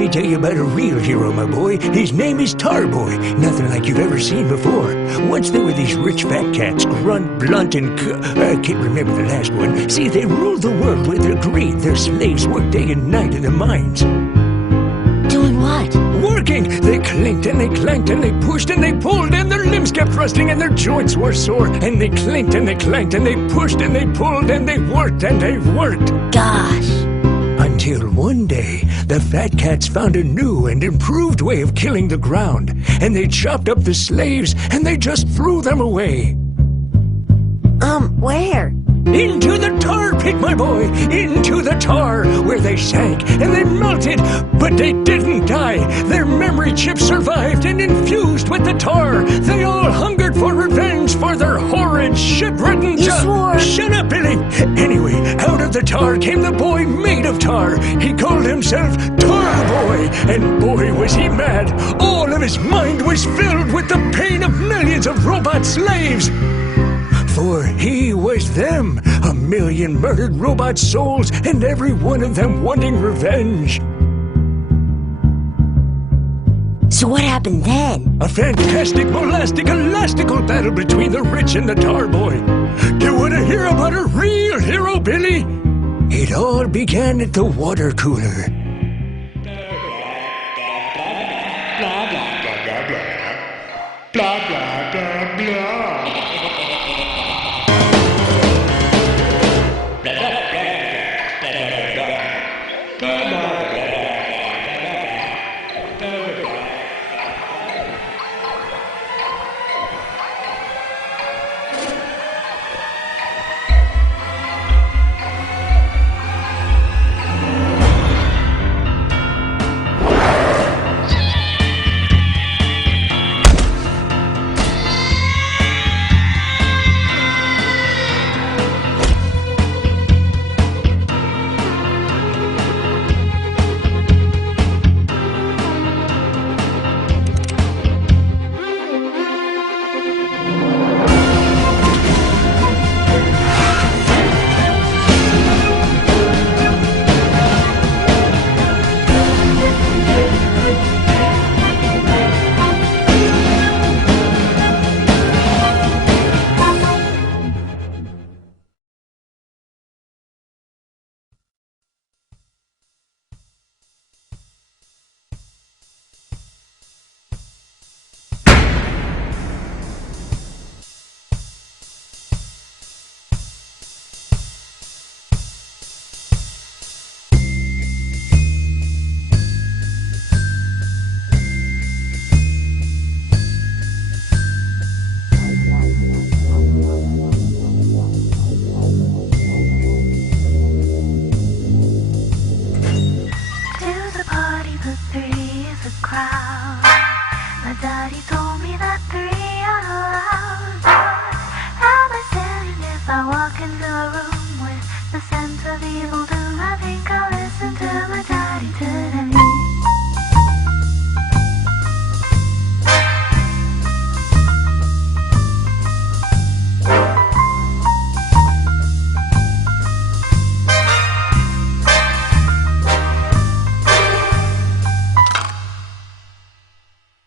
me tell you about a real hero, my boy. His name is Tarboy. Nothing like you've ever seen before. Once there were these rich fat cats, Grunt, Blunt, and I can't remember the last one. See, they ruled the world with their greed. Their slaves worked day and night in the mines. Doing what? Working! They clinked and they clanked and they pushed and they pulled and their limbs kept rusting and their joints were sore. And they clinked and they clanked and they pushed and they pulled and they worked and they worked. Gosh. Until one day, the fat cats found a new and improved way of killing the ground. And they chopped up the slaves and they just threw them away. Where? Into the tar pit, my boy! Into the tar, where they sank and they melted, but they didn't die. Their memory chips survived and infused with the tar. They all hungered for revenge for their horrid, shit-ridden... You swore! Shut up, Billy! Anyway, out of the tar came the boy made of tar. He called himself Tar Boy, and boy was he mad. All of his mind was filled with the pain of millions of robot slaves. For he was them, 1,000,000 murdered robot souls, and every one of them wanting revenge. So what happened then? A fantastic, molastic, elastical battle between the rich and the Tar Boy. You want to hear about a real hero, Billy? It all began at the water cooler. Blah, blah, blah, blah, blah. Blah, blah, blah, blah.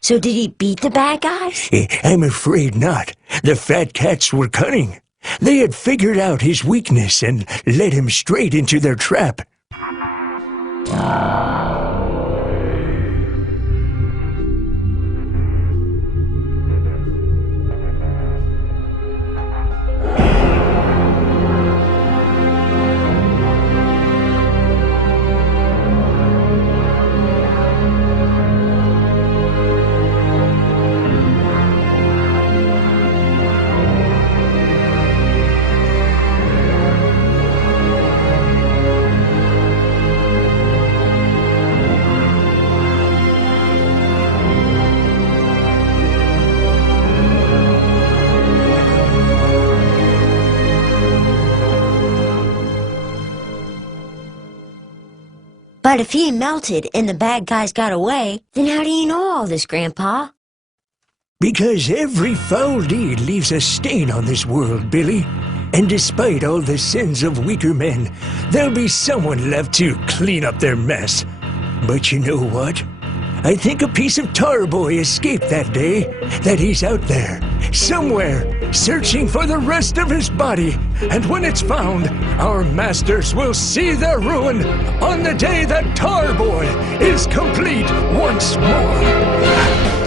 So did he beat the bad guys? I'm afraid not. The fat cats were cunning. They had figured out his weakness and led him straight into their trap. But if he melted and the bad guys got away, then how do you know all this, Grandpa? Because every foul deed leaves a stain on this world, Billy. And despite all the sins of weaker men, there'll be someone left to clean up their mess. But you know what? I think a piece of Tarboy escaped that day, that he's out there, somewhere, searching for the rest of his body. And when it's found, our masters will see their ruin on the day that Tarboy is complete once more.